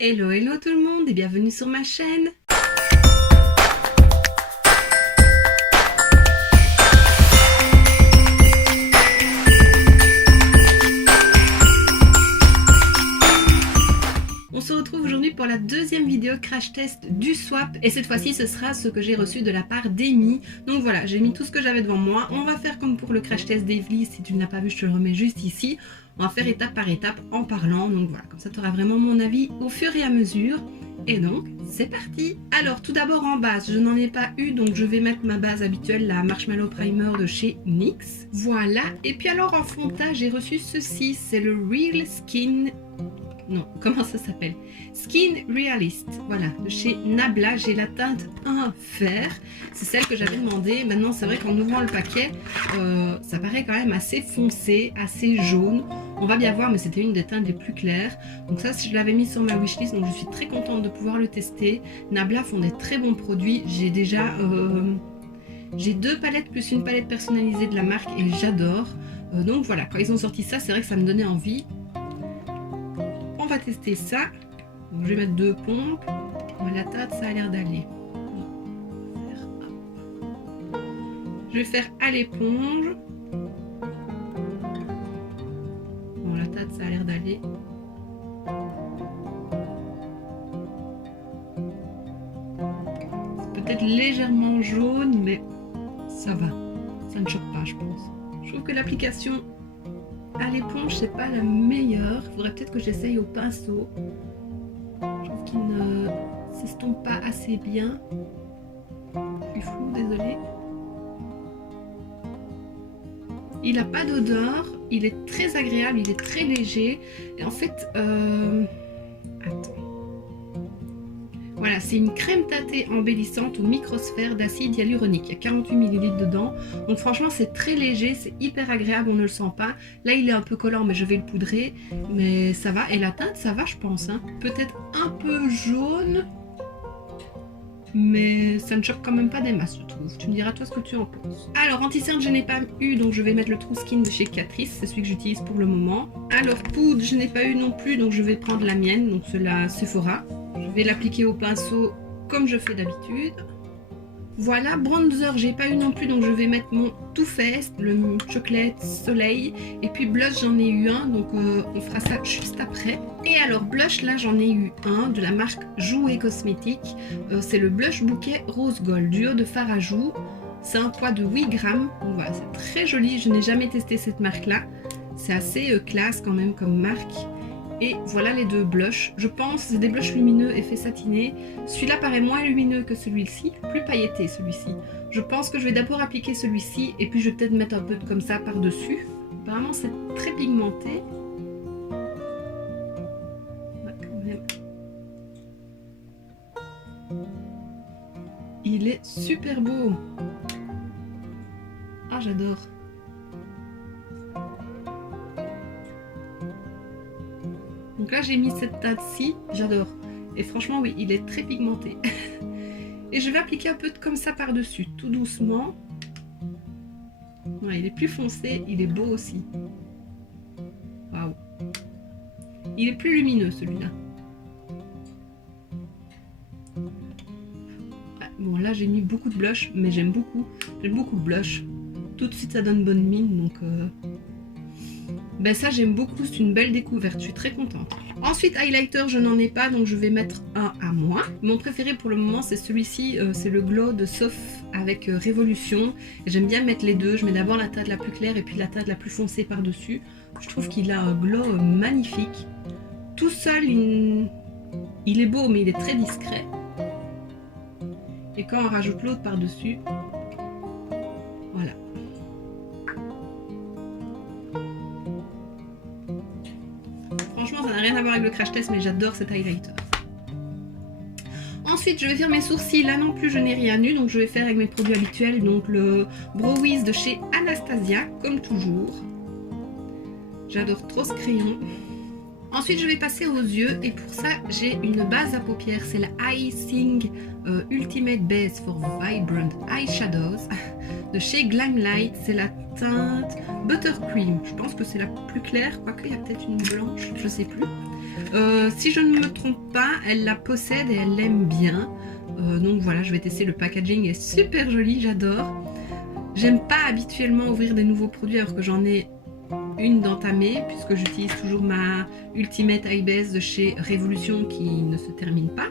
Hello hello tout le monde et bienvenue sur ma chaîne. On se retrouve aujourd'hui pour la deuxième vidéo crash test du swap et cette fois-ci ce sera ce que j'ai reçu de la part d'Amy. Donc voilà, j'ai mis tout ce que j'avais devant moi. On va faire comme pour le crash test d'Evely, si tu ne l'as pas vu je te le remets juste ici. On va faire étape par étape en parlant, donc voilà, comme ça tu auras vraiment mon avis au fur et à mesure. Et donc, c'est parti. Alors, tout d'abord en base, je n'en ai pas eu, donc je vais mettre ma base habituelle, la Marshmallow Primer de chez NYX. Voilà, et puis alors en fond de teint, j'ai reçu ceci, c'est le Real Skin... Non, comment ça s'appelle? Skin Realist, voilà, de chez Nabla. J'ai la teinte 1 fer, c'est celle que j'avais demandé. Maintenant, c'est vrai qu'en ouvrant le paquet, ça paraît quand même assez foncé, assez jaune. On va bien voir, mais c'était une des teintes les plus claires. Donc ça, je l'avais mis sur ma wishlist, donc je suis très contente de pouvoir le tester. Nabla font des très bons produits. J'ai déjà... j'ai 2 palettes plus une palette personnalisée de la marque et j'adore. Donc voilà, quand ils ont sorti ça, c'est vrai que ça me donnait envie. On va tester ça. Donc, je vais mettre 2 pompes. La teinte, ça a l'air d'aller. Je vais faire à l'éponge. Bon, la teinte, ça a l'air d'aller. C'est peut-être légèrement jaune, mais ça va. Ça ne choque pas, je pense. Je trouve que l'application à l'éponge, c'est pas la meilleure. Il faudrait peut-être que j'essaye au pinceau. Je trouve qu'il ne s'estompe pas assez bien. Je suis flou, désolée. Il n'a pas d'odeur. Il est très agréable, il est très léger. Et en fait, attends. Voilà, c'est une crème teintée embellissante aux microsphères d'acide hyaluronique. Il y a 48 ml dedans. Donc franchement, c'est très léger, c'est hyper agréable, on ne le sent pas. Là, il est un peu collant, mais je vais le poudrer. Mais ça va. Et la teinte, ça va, je pense. Hein. Peut-être un peu jaune. Mais ça ne choque quand même pas des masses, je trouve. Tu me diras toi ce que tu en penses. Alors, anti-cerne, je n'ai pas eu, donc je vais mettre le True Skin de chez Catrice. C'est celui que j'utilise pour le moment. Alors, poudre, je n'ai pas eu non plus, donc je vais prendre la mienne, donc celle-là Sephora. Je vais l'appliquer au pinceau comme je fais d'habitude. Voilà, bronzer, j'ai pas eu non plus, donc je vais mettre mon Too Faced, le Chocolate Soleil. Et puis blush, j'en ai eu un, donc on fera ça juste après. Et alors blush, là j'en ai eu un de la marque Jouer Cosmétique. C'est le blush bouquet Rose Gold, duo de fard à joues. C'est un poids de 8 grammes. Donc voilà, c'est très joli, je n'ai jamais testé cette marque-là. C'est assez classe quand même comme marque. Et voilà les 2 blushs. Je pense c'est des blushs lumineux effet satiné. Celui-là paraît moins lumineux que celui-ci, plus pailleté celui-ci. Je pense que je vais d'abord appliquer celui-ci et puis je vais peut-être mettre un peu comme ça par-dessus. Apparemment c'est très pigmenté. Ouais, quand même. Il est super beau. Ah, j'adore. Donc là j'ai mis cette teinte-ci, j'adore. Et franchement oui, il est très pigmenté. Et je vais appliquer un peu comme ça par-dessus, tout doucement. Ouais, il est plus foncé, il est beau aussi. Waouh. Il est plus lumineux celui-là. Ouais, bon là j'ai mis beaucoup de blush, mais j'aime beaucoup le blush. Tout de suite ça donne bonne mine, donc... Ben ça j'aime beaucoup, c'est une belle découverte, je suis très contente. Ensuite highlighter je n'en ai pas, donc je vais mettre un à moi. Mon préféré pour le moment c'est celui-ci, c'est le glow de Sof avec Révolution. J'aime bien mettre les deux, je mets d'abord la teinte la plus claire et puis la teinte la plus foncée par dessus. Je trouve qu'il a un glow magnifique. Tout seul il est beau mais il est très discret. Et quand on rajoute l'autre par dessus, voilà. Franchement, ça n'a rien à voir avec le crash test, mais j'adore cet highlighter. Ensuite, je vais faire mes sourcils. Là non plus, je n'ai rien eu, donc je vais faire avec mes produits habituels. Donc le Brow Wiz de chez Anastasia, comme toujours. J'adore trop ce crayon. Ensuite, je vais passer aux yeux et pour ça, j'ai une base à paupières. C'est la Icing Ultimate Base for Vibrant Eyeshadows de chez Glimelight. C'est la teinte Buttercream. Je pense que c'est la plus claire, quoique il y a peut-être une blanche, je sais plus. Si je ne me trompe pas, elle la possède et elle l'aime bien. Donc voilà, je vais tester. Le packaging est super joli, j'adore. J'aime pas habituellement ouvrir des nouveaux produits alors que j'en ai une d'entamée, puisque j'utilise toujours ma Ultimate Eye Base de chez Révolution qui ne se termine pas.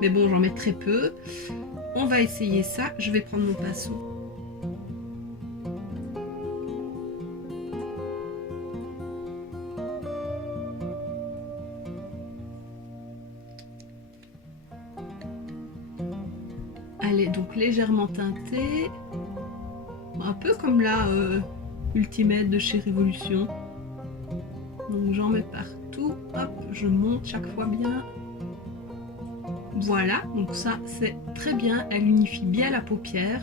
Mais bon, j'en mets très peu. On va essayer ça. Je vais prendre mon pinceau. Elle est donc légèrement teintée. Un peu comme la Ultimate de chez Révolution. Donc j'en mets partout. Hop, je monte chaque fois bien. Voilà, donc ça c'est très bien. Elle unifie bien la paupière.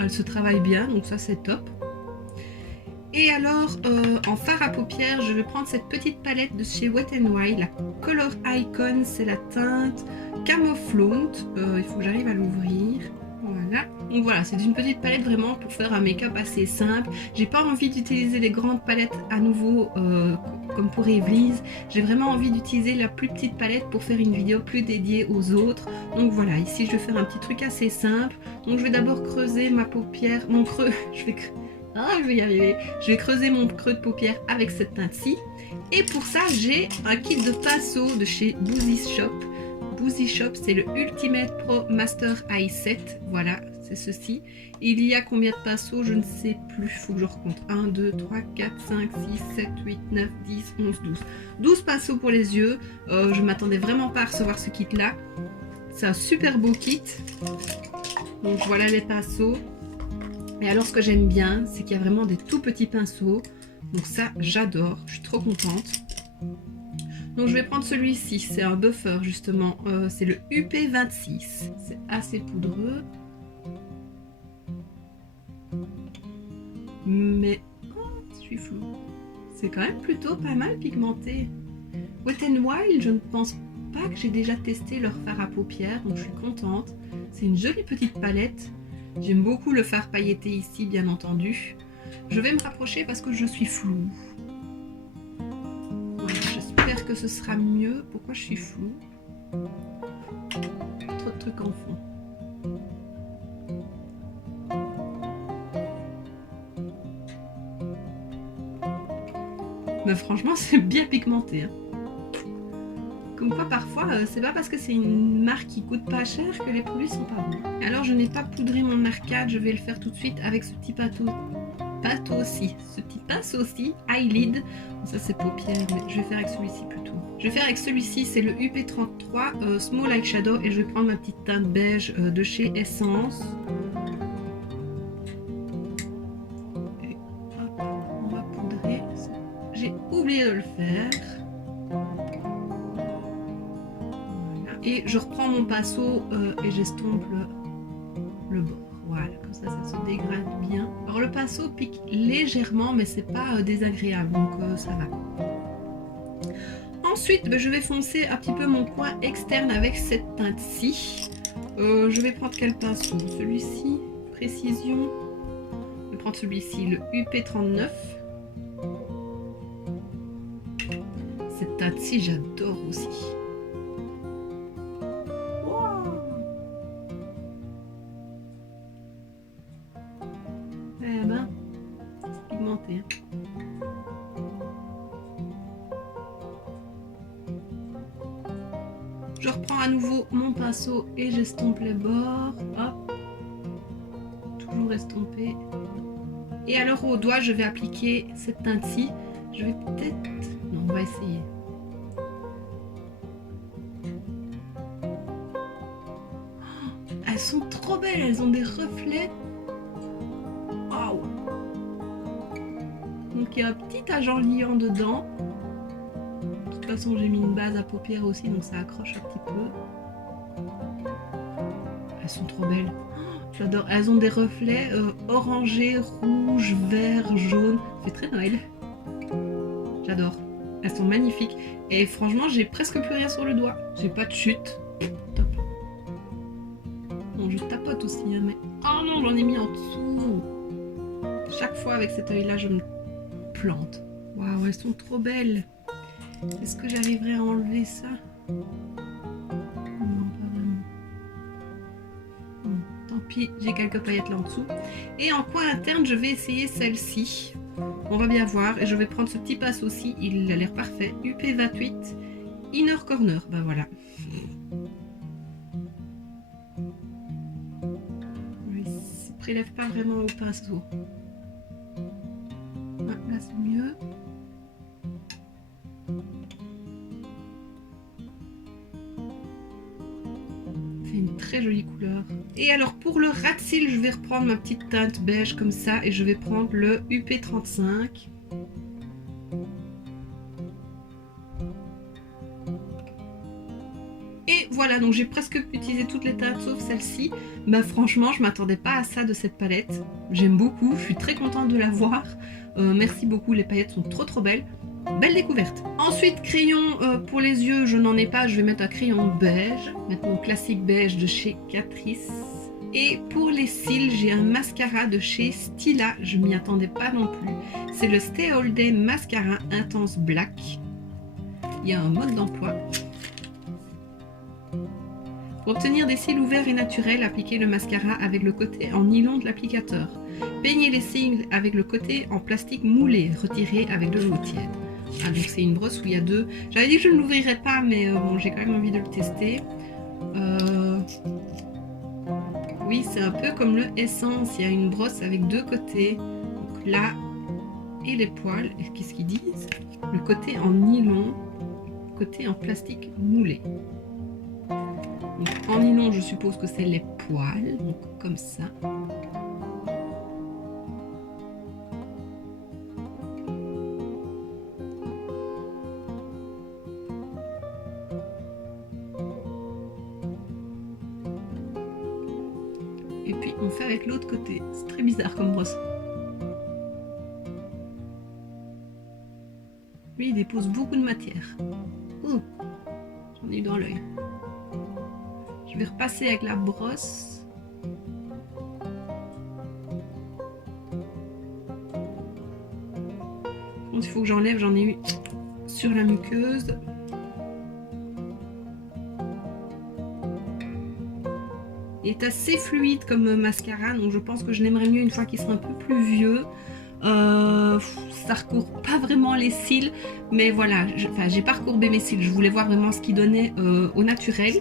Elle se travaille bien, donc ça c'est top. Et alors, en fard à paupières, je vais prendre cette petite palette de chez Wet n Wild, la Color Icon, c'est la teinte Camouflaunt. Il faut que j'arrive à l'ouvrir. Voilà. Donc voilà, c'est une petite palette vraiment pour faire un make-up assez simple. J'ai pas envie d'utiliser les grandes palettes à nouveau comme pour Evely's. J'ai vraiment envie d'utiliser la plus petite palette pour faire une vidéo plus dédiée aux autres. Donc voilà, ici je vais faire un petit truc assez simple. Donc je vais d'abord creuser ma paupière, mon creux. Je vais y arriver. Je vais creuser mon creux de paupière avec cette teinte-ci. Et pour ça, j'ai un kit de pinceaux de chez Boozy Shop. Boozy Shop, c'est le Ultimate Pro Master Eye Set. Voilà, c'est ceci. Il y a combien de pinceaux? Je ne sais plus. Il faut que je recompte. 1, 2, 3, 4, 5, 6, 7, 8, 9, 10, 11, 12. 12 pinceaux pour les yeux. Je ne m'attendais vraiment pas à recevoir ce kit-là. C'est un super beau kit. Donc voilà les pinceaux. Et alors ce que j'aime bien, c'est qu'il y a vraiment des tout petits pinceaux. Donc ça, j'adore. Je suis trop contente. Donc je vais prendre celui-ci. C'est un buffer justement. C'est le UP26. C'est assez poudreux. Mais je suis floue. C'est quand même plutôt pas mal pigmenté. Wet n Wild, je ne pense pas que j'ai déjà testé leur fard à paupières. Donc je suis contente. C'est une jolie petite palette. J'aime beaucoup le fard pailleté ici, bien entendu. Je vais me rapprocher parce que je suis floue. Voilà, j'espère que ce sera mieux. Pourquoi je suis floue? Trop de trucs en fond. Mais franchement, c'est bien pigmenté. Hein. Comme quoi, parfois, c'est pas parce que c'est une marque qui coûte pas cher que les produits sont pas bons. Alors, je n'ai pas poudré mon arcade, je vais le faire tout de suite avec ce petit pinceau aussi, eyelid. Bon, ça c'est paupières, mais je vais faire avec celui-ci plutôt. Je vais faire avec celui-ci, c'est le UP33 Small Eyeshadow et je vais prendre ma petite teinte beige de chez Essence. Et hop, on va poudrer. J'ai oublié de le faire. Et je reprends mon pinceau et j'estompe le bord. Voilà, comme ça, ça se dégrade bien. Alors le pinceau pique légèrement, mais c'est pas désagréable, donc ça va. Ensuite, je vais foncer un petit peu mon coin externe avec cette teinte-ci. Je vais prendre quel pinceau? Celui-ci, précision. Je vais prendre celui-ci, le UP39. Cette teinte-ci, j'adore aussi. Eh ben, c'est pigmenté. Je reprends à nouveau mon pinceau et j'estompe les bords. Hop. Toujours estomper. Et alors au doigt, je vais appliquer cette teinte-ci. Je vais peut-être... Non, on va essayer. Oh, elles sont trop belles, elles ont des reflets. Waouh! Donc il y a un petit agent liant dedans. De toute façon, j'ai mis une base à paupières aussi, donc ça accroche un petit peu. Elles sont trop belles. J'adore. Elles ont des reflets orangés, rouge, vert, jaune. Ça fait très Noël. J'adore. Elles sont magnifiques. Et franchement, j'ai presque plus rien sur le doigt. J'ai pas de chute. Top. Bon, je tapote aussi, hein, mais... Oh non, j'en ai mis en dessous. Chaque fois avec cet œil-là, je me plante. Waouh, elles sont trop belles. Est-ce que j'arriverai à enlever ça? Non, pas vraiment. Bon, tant pis, j'ai quelques paillettes là en dessous. Et en coin interne, je vais essayer celle-ci. On va bien voir. Et je vais prendre ce petit pinceau aussi. Il a l'air parfait. UP28 Inner Corner. Ben voilà. Il ne se prélève pas vraiment au pinceau. Ouais, là, c'est mieux. Une très jolie couleur. Et alors pour le ras de cils, je vais reprendre ma petite teinte beige comme ça et je vais prendre le UP35. Et voilà, donc j'ai presque utilisé toutes les teintes sauf celle-ci. Bah franchement, je m'attendais pas à ça de cette palette. J'aime beaucoup, je suis très contente de la voir. Merci beaucoup, les paillettes sont trop belles. Belle découverte. Ensuite, crayon pour les yeux, je n'en ai pas, je vais mettre un crayon beige. Mettre mon classique beige de chez Catrice. Et pour les cils, j'ai un mascara de chez Stila, je m'y attendais pas non plus. C'est le Stay All Day Mascara Intense Black. Il y a un mode d'emploi. Pour obtenir des cils ouverts et naturels, appliquez le mascara avec le côté en nylon de l'applicateur. Peignez les cils avec le côté en plastique moulé, retirez avec de l'eau tiède. Ah, donc c'est une brosse où il y a deux. J'avais dit que je ne l'ouvrirais pas, mais bon, j'ai quand même envie de le tester. Oui, c'est un peu comme le Essence. Il y a une brosse avec deux côtés. Donc là, et les poils. Et qu'est-ce qu'ils disent? Le côté en nylon, côté en plastique moulé. Donc, en nylon, je suppose que c'est les poils. Donc comme ça. Et puis on fait avec l'autre côté. C'est très bizarre comme brosse. Lui, il dépose beaucoup de matière. Ouh, j'en ai eu dans l'œil. Je vais repasser avec la brosse. Il faut que j'enlève, j'en ai eu sur la muqueuse. Il est assez fluide comme mascara, donc je pense que je l'aimerais mieux une fois qu'il sera un peu plus vieux. Ça recourt pas vraiment les cils, mais voilà, j'ai pas recourbé mes cils, je voulais voir vraiment ce qu'il donnait au naturel.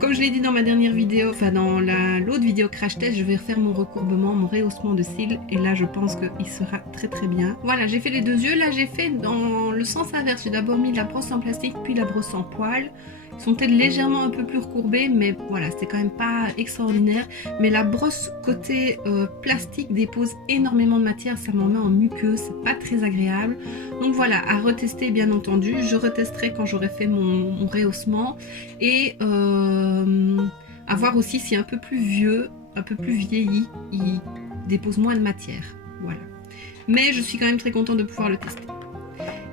Comme je l'ai dit dans ma dernière vidéo, enfin dans l'autre vidéo crash test, je vais refaire mon recourbement, mon rehaussement de cils, et là je pense qu'il sera très bien. Voilà, j'ai fait les deux yeux, là j'ai fait dans le sens inverse, j'ai d'abord mis la brosse en plastique, puis la brosse en poil. Ils sont peut-être légèrement un peu plus recourbés, mais voilà, c'était quand même pas extraordinaire. Mais la brosse côté plastique dépose énormément de matière, ça m'en met en muqueuse, c'est pas très agréable. Donc voilà, à retester bien entendu. Je retesterai quand j'aurai fait mon rehaussement. Et à voir aussi si un peu plus vieux, un peu plus vieilli, il dépose moins de matière. Voilà. Mais je suis quand même très contente de pouvoir le tester.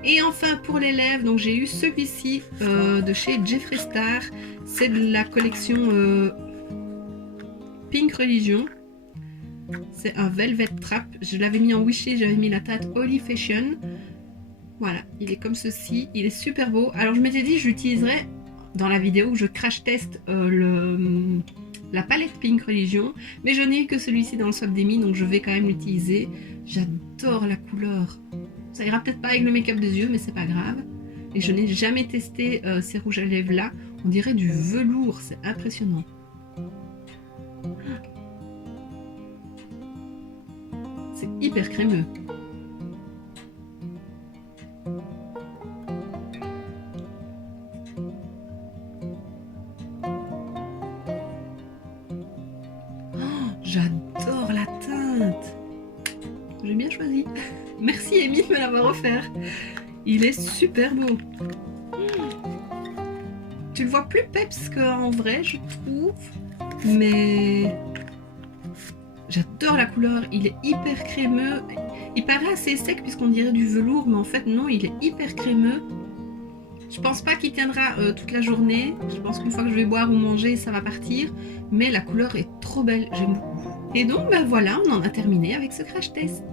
Et enfin pour les lèvres, donc j'ai eu celui-ci de chez Jeffree Star. C'est de la collection Pink Religion. C'est un Velvet Trap. Je l'avais mis en wishlist, j'avais mis la teinte Holy Fashion. Voilà, il est comme ceci, il est super beau. Alors je m'étais dit je l'utiliserai dans la vidéo où je crash test la palette Pink Religion. Mais je n'ai eu que celui-ci dans le swap d'Amy, donc je vais quand même l'utiliser. J'adore la couleur. Ça ira peut-être pas avec le make-up des yeux, mais c'est pas grave. Et je n'ai jamais testé ces rouges à lèvres là. On dirait du velours, c'est impressionnant. C'est hyper crémeux. Oh, j'adore la teinte. J'ai bien choisi. Merci Amy de me l'avoir offert. Il est super beau. Tu le vois plus peps qu'en vrai, je trouve. Mais j'adore la couleur. Il est hyper crémeux. Il paraît assez sec puisqu'on dirait du velours, mais en fait non, il est hyper crémeux. Je pense pas qu'il tiendra toute la journée. Je pense qu'une fois que je vais boire ou manger, ça va partir. Mais la couleur est trop belle, j'aime beaucoup. Et donc ben voilà, on en a terminé avec ce crash test.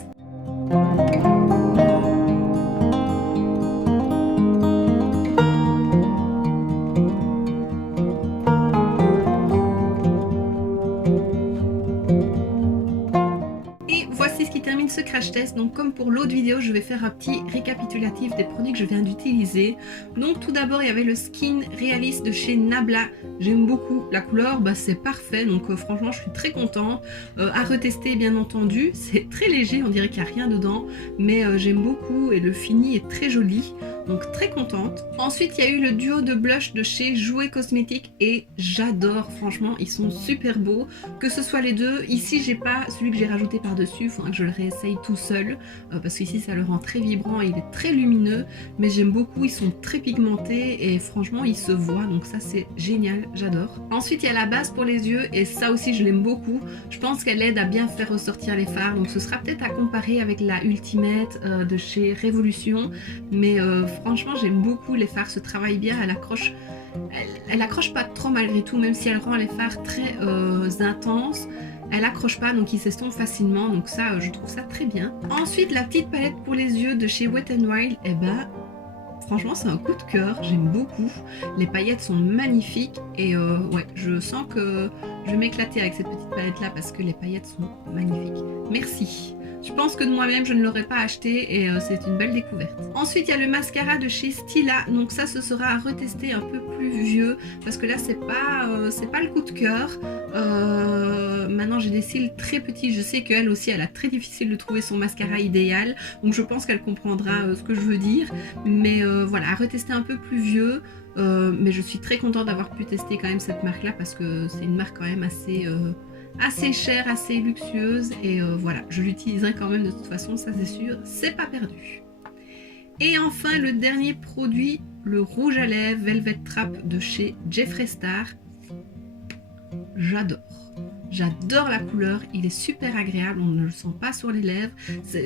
ce crash test, donc comme pour l'autre vidéo, je vais faire un petit récapitulatif des produits que je viens d'utiliser. Donc tout d'abord, il y avait le Skin Realist de chez Nabla. J'aime beaucoup la couleur, c'est parfait, donc franchement je suis très contente. À retester bien entendu, c'est très léger, on dirait qu'il n'y a rien dedans, mais j'aime beaucoup et le fini est très joli. Donc très contente. Ensuite il y a eu le duo de blush de chez Jouet Cosmétiques et j'adore, franchement ils sont super beaux, que ce soit les deux. Ici j'ai pas celui que j'ai rajouté par dessus, il faudra que je le réessaye tout seul parce qu'ici ça le rend très vibrant et il est très lumineux, mais j'aime beaucoup, ils sont très pigmentés et franchement ils se voient, donc ça c'est génial, j'adore. Ensuite il y a la base pour les yeux et ça aussi je l'aime beaucoup, je pense qu'elle aide à bien faire ressortir les fards, donc ce sera peut-être à comparer avec la Ultimate de chez Révolution, mais franchement j'aime beaucoup, les fards se travaillent bien, elle accroche pas trop malgré tout, même si elle rend les fards très intenses, elle accroche pas, donc ils s'estompent facilement, donc ça je trouve ça très bien. Ensuite la petite palette pour les yeux de chez Wet n Wild, franchement c'est un coup de cœur, j'aime beaucoup, les paillettes sont magnifiques et ouais, je sens que je vais m'éclater avec cette petite palette là parce que les paillettes sont magnifiques. Merci. Je pense que de moi-même je ne l'aurais pas acheté et c'est une belle découverte. Ensuite il y a le mascara de chez Stila, donc ça ce sera à retester un peu plus vieux parce que là c'est pas le coup de cœur. Maintenant j'ai des cils très petits, je sais qu'elle aussi elle a très difficile de trouver son mascara idéal, donc je pense qu'elle comprendra ce que je veux dire, mais voilà, à retester un peu plus vieux. Mais je suis très contente d'avoir pu tester quand même cette marque là parce que c'est une marque quand même assez chère, assez luxueuse et voilà, je l'utiliserai quand même de toute façon, ça c'est sûr, c'est pas perdu. Et enfin le dernier produit, le rouge à lèvres Velvet Trap de chez Jeffree Star. J'adore la couleur, il est super agréable, on ne le sent pas sur les lèvres.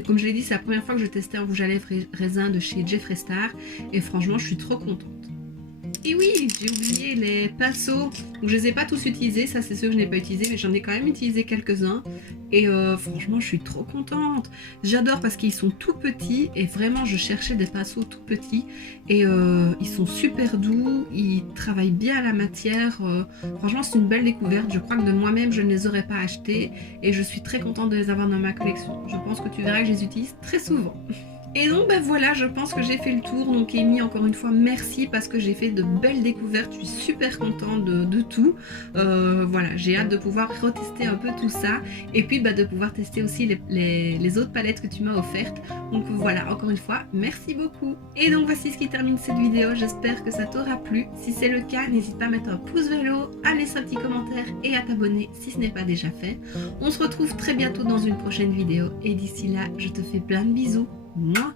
Comme je l'ai dit, c'est la première fois que je testais un rouge à lèvres raisin de chez Jeffree Star et franchement je suis trop contente. Et oui, j'ai oublié les pinceaux, donc je les ai pas tous utilisés, ça c'est ceux que je n'ai pas utilisés, mais j'en ai quand même utilisé quelques-uns et franchement je suis trop contente. J'adore parce qu'ils sont tout petits et vraiment je cherchais des pinceaux tout petits et ils sont super doux, ils travaillent bien la matière, franchement c'est une belle découverte. Je crois que de moi-même je ne les aurais pas achetés et je suis très contente de les avoir dans ma collection. Je pense que tu verras que je les utilise très souvent. Et donc voilà, je pense que j'ai fait le tour. Donc Amy, encore une fois merci parce que j'ai fait de belles découvertes, je suis super contente de tout. Voilà, j'ai hâte de pouvoir retester un peu tout ça et puis de pouvoir tester aussi les autres palettes que tu m'as offertes. Donc voilà, encore une fois merci beaucoup. Et donc voici ce qui termine cette vidéo, j'espère que ça t'aura plu. Si c'est le cas, n'hésite pas à mettre un pouce vers le haut, à laisser un petit commentaire et à t'abonner si ce n'est pas déjà fait. On se retrouve très bientôt dans une prochaine vidéo et d'ici là je te fais plein de bisous. Mouah.